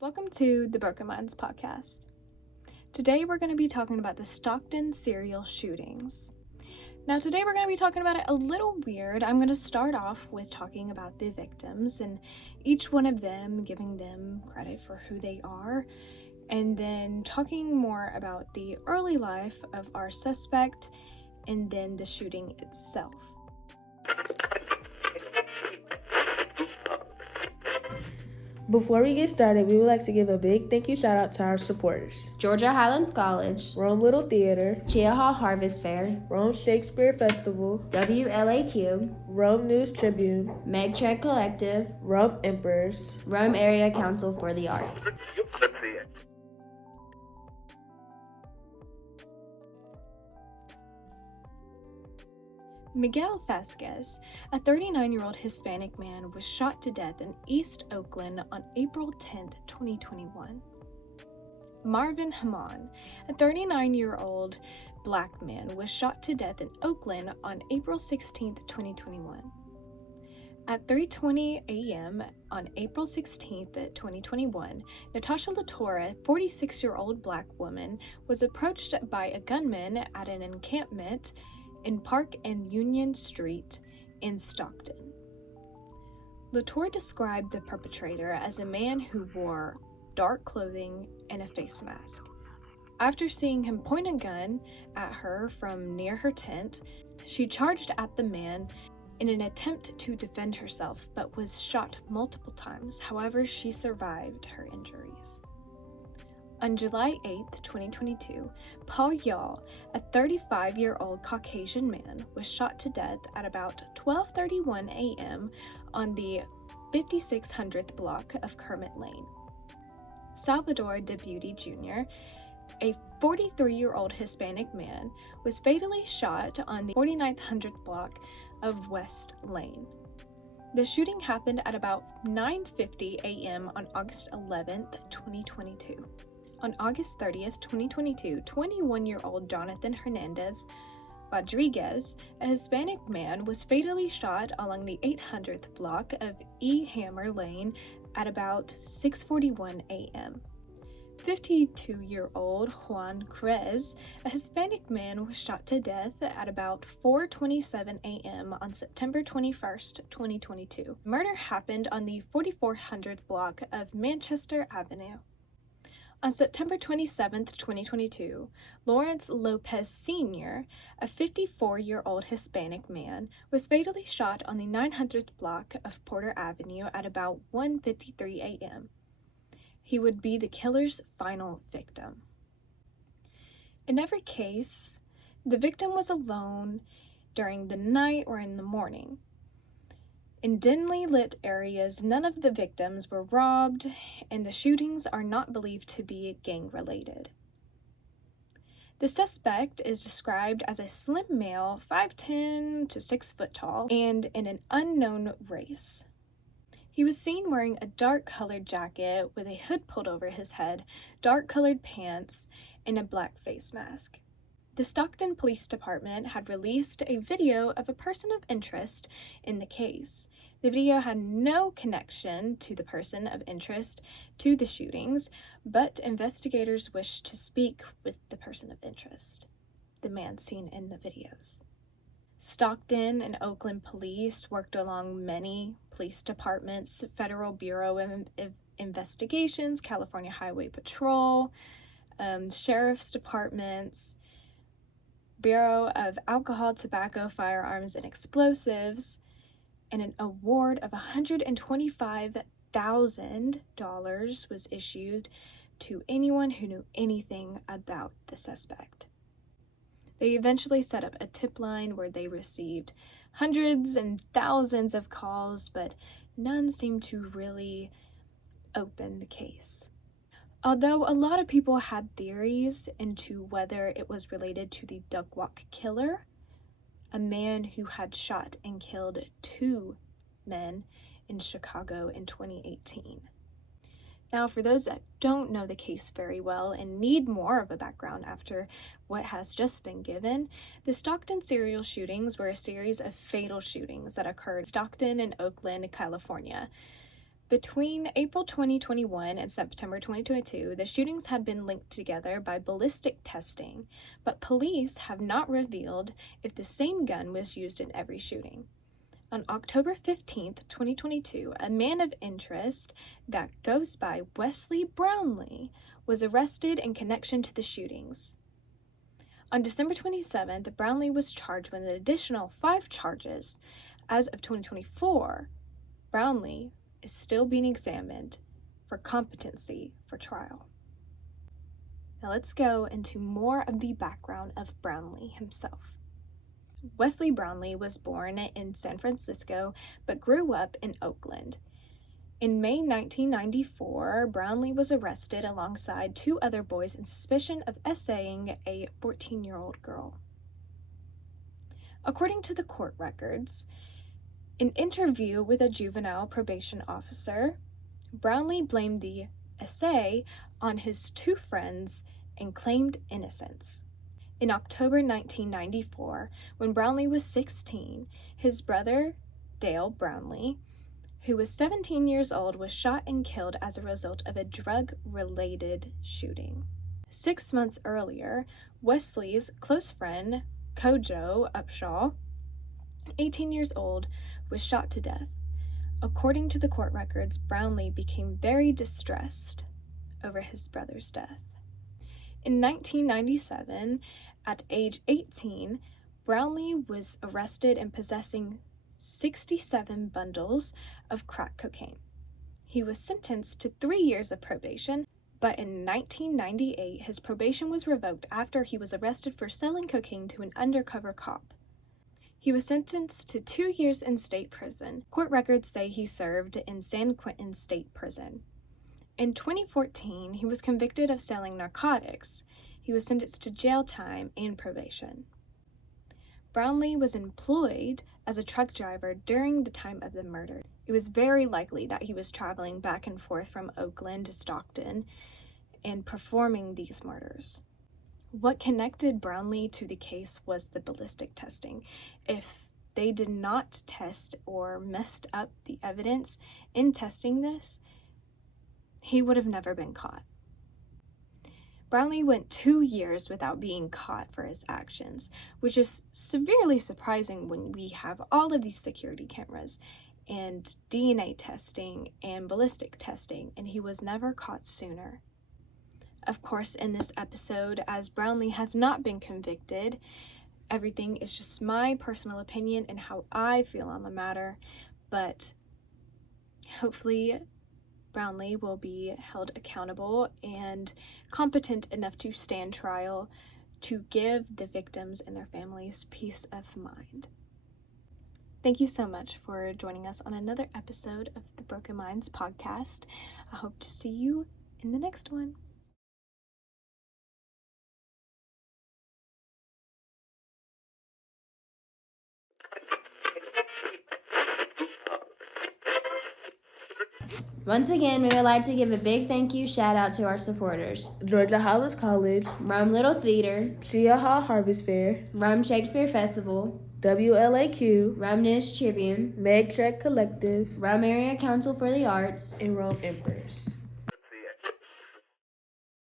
Welcome to the Broken Minds podcast. Today we're going to be talking about the Stockton serial shootings. Now today we're going to be talking about it a little weird. I'm going to start off with talking about the victims and each one of them, giving them credit for who they are, and then talking more about the early life of our suspect and then the shooting itself. Before we get started, we would like to give a big thank you shout out to our supporters: Georgia Highlands College, Rome Little Theater, Chia Hall Harvest Fair, Rome Shakespeare Festival, WLAQ, Rome News Tribune, Megtrek Collective, Rome Emperors, Rome Area Council for the Arts. Miguel Vasquez, a 39-year-old Hispanic man, was shot to death in East Oakland on April 10, 2021. Marvin Haman, a 39-year-old black man, was shot to death in Oakland on April 16, 2021. At 3:20 a.m. on April 16, 2021, Natasha Latorre, a 46-year-old black woman, was approached by a gunman at an encampment in Park and Union Street in Stockton. Latorre described the perpetrator as a man who wore dark clothing and a face mask. After seeing him point a gun at her from near her tent, she charged at the man in an attempt to defend herself, but was shot multiple times. However, she survived her injuries. On July 8, 2022, Paul Yaw, a 35-year-old Caucasian man, was shot to death at about 12:31 a.m. on the 5600th block of Kermit Lane. Salvador De Beauty Jr., a 43-year-old Hispanic man, was fatally shot on the 4900th block of West Lane. The shooting happened at about 9:50 a.m. on August 11, 2022. On August 30th, 2022, 21-year-old Jonathan Hernandez Rodriguez, a Hispanic man, was fatally shot along the 800th block of E. Hammer Lane at about 6:41 a.m. 52-year-old Juan Crez, a Hispanic man, was shot to death at about 4:27 a.m. on September 21st, 2022. Murder happened on the 4400th block of Manchester Avenue. On September 27, 2022, Lawrence Lopez Sr., a 54-year-old Hispanic man, was fatally shot on the 900th block of Porter Avenue at about 1:53 a.m. He would be the killer's final victim. In every case, the victim was alone during the night or in the morning. In dimly lit areas, none of the victims were robbed, and the shootings are not believed to be gang-related. The suspect is described as a slim male, 5'10" to 6 foot tall, and in an unknown race. He was seen wearing a dark-colored jacket with a hood pulled over his head, dark-colored pants, and a black face mask. The Stockton Police Department had released a video of a person of interest in the case. The video had no connection to the person of interest to the shootings, but investigators wished to speak with the person of interest, the man seen in the videos. Stockton and Oakland police worked along many police departments, Federal Bureau of Investigations, California Highway Patrol, sheriff's departments, Bureau of Alcohol, Tobacco, Firearms, and Explosives, and an award of $125,000 was issued to anyone who knew anything about the suspect. They eventually set up a tip line where they received hundreds and thousands of calls, but none seemed to really open the case. Although a lot of people had theories into whether it was related to the Duck Walk killer, a man who had shot and killed 2 men in Chicago in 2018. Now, for those that don't know the case very well and need more of a background after what has just been given, the Stockton serial shootings were a series of fatal shootings that occurred in Stockton and Oakland, California. Between April 2021 and September 2022, the shootings had been linked together by ballistic testing, but police have not revealed if the same gun was used in every shooting. On October 15th, 2022, a man of interest that goes by Wesley Brownlee was arrested in connection to the shootings. On December 27th, Brownlee was charged with an additional 5 charges. As of 2024, Brownlee is still being examined for competency for trial. Now let's go into more of the background of Brownlee himself. Wesley Brownlee was born in San Francisco but grew up in Oakland. In May 1994, Brownlee was arrested alongside 2 other boys in suspicion of essaying a 14-year-old girl. According to the court records, in an interview with a juvenile probation officer, Brownlee blamed the essay on his 2 friends and claimed innocence. In October 1994, when Brownlee was 16, his brother, Dale Brownlee, who was 17 years old, was shot and killed as a result of a drug-related shooting. 6 months earlier, Wesley's close friend, Kojo Upshaw, 18 years old, was shot to death. According to the court records, Brownlee became very distressed over his brother's death. In 1997, at age 18, Brownlee was arrested in possessing 67 bundles of crack cocaine. He was sentenced to 3 years of probation, but in 1998, his probation was revoked after he was arrested for selling cocaine to an undercover cop. He was sentenced to 2 years in state prison. Court records say he served in San Quentin State Prison. In 2014, he was convicted of selling narcotics. He was sentenced to jail time and probation. Brownlee was employed as a truck driver during the time of the murder. It was very likely that he was traveling back and forth from Oakland to Stockton and performing these murders. What connected Brownlee to the case was the ballistic testing. If they did not test or messed up the evidence in testing this, he would have never been caught. Brownlee went 2 years without being caught for his actions, which is severely surprising when we have all of these security cameras and DNA testing and ballistic testing, and he was never caught sooner. Of course, in this episode, as Brownlee has not been convicted, everything is just my personal opinion and how I feel on the matter, but hopefully Brownlee will be held accountable and competent enough to stand trial to give the victims and their families peace of mind. Thank you so much for joining us on another episode of the Broken Minds podcast. I hope to see you in the next one. Once again, we would like to give a big thank you shout out to our supporters: Georgia Hollis College, Rome Little Theater, Chia Hall Harvest Fair, Rome Shakespeare Festival, WLAQ, Rome News Tribune, Meg Trek Collective, Rome Area Council for the Arts, and Rome Empress.